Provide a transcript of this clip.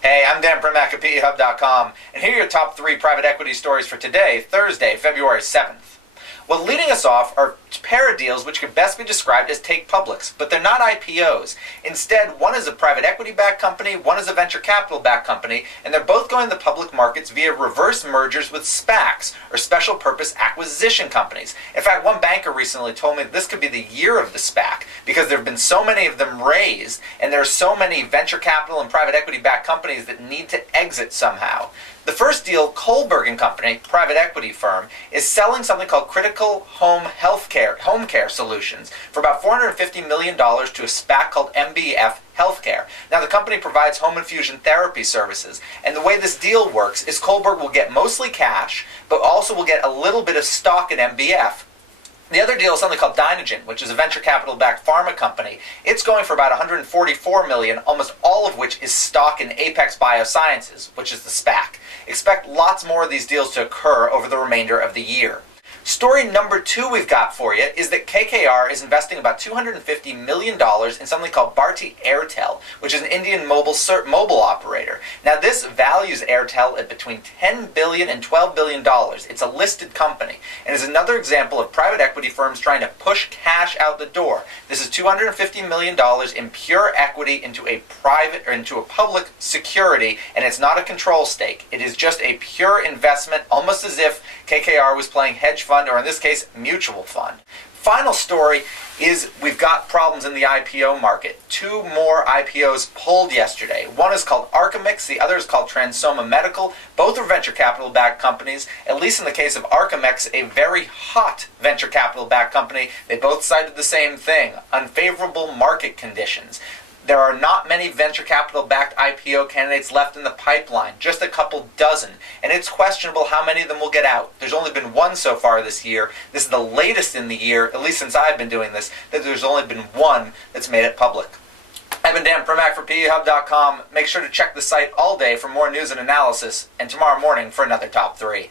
Hey, I'm Dan Primack at peHUB.com, and here are your top 3 private equity stories for today, Thursday, February 7th. Well, leading us off are a pair of deals which could best be described as take-publics, but they're not IPOs. Instead, one is a private equity-backed company, one is a venture capital-backed company, and they're both going to the public markets via reverse mergers with SPACs, or special purpose acquisition companies. In fact, one banker recently told me that this could be the year of the SPAC, because there have been so many of them raised, and there are so many venture capital and private equity-backed companies that need to exit somehow. The first deal, Kohlberg & Company, private equity firm, is selling something called Critical Home Care Solutions for about $450 million to a SPAC called MBF Healthcare. Now, the company provides home infusion therapy services, and the way this deal works is Kohlberg will get mostly cash, but also will get a little bit of stock in MBF. The other deal is something called Dynagen, which is a venture capital-backed pharma company. It's going for about $144 million, almost all of which is stock in Apex Biosciences, which is the SPAC. Expect lots more of these deals to occur over the remainder of the year. Story number 2 we've got for you is that KKR is investing about $250 million in something called Bharti Airtel, which is an Indian mobile operator. Now, this values Airtel at between $10 billion and $12 billion. It's a listed company, and is another example of private equity firms trying to push cash out the door. This is $250 million in pure equity into a public security, and it's not a control stake. It is just a pure investment, almost as if KKR was playing hedge fund, or in this case, mutual fund. Final story is we've got problems in the IPO market. 2 more IPOs pulled yesterday. One is called Archimix, the other is called Transoma Medical. Both are venture capital-backed companies. At least in the case of Archimix, a very hot venture capital-backed company. They both cited the same thing, unfavorable market conditions. There are not many venture capital-backed IPO candidates left in the pipeline, just a couple dozen, and it's questionable how many of them will get out. There's only been one so far this year. This is the latest in the year, at least since I've been doing this, that there's only been one that's made it public. I've been Dan Primack for peHUB.com. Make sure to check the site all day for more news and analysis, and tomorrow morning for another Top 3.